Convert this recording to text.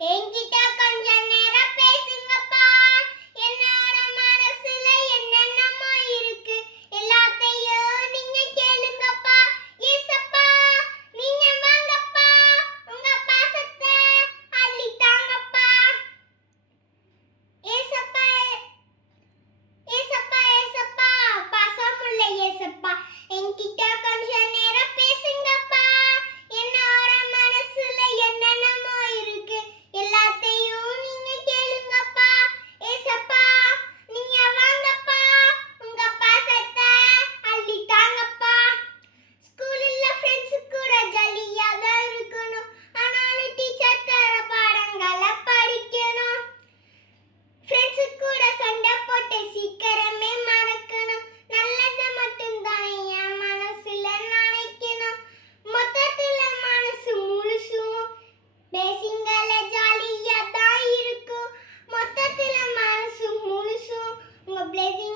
em God.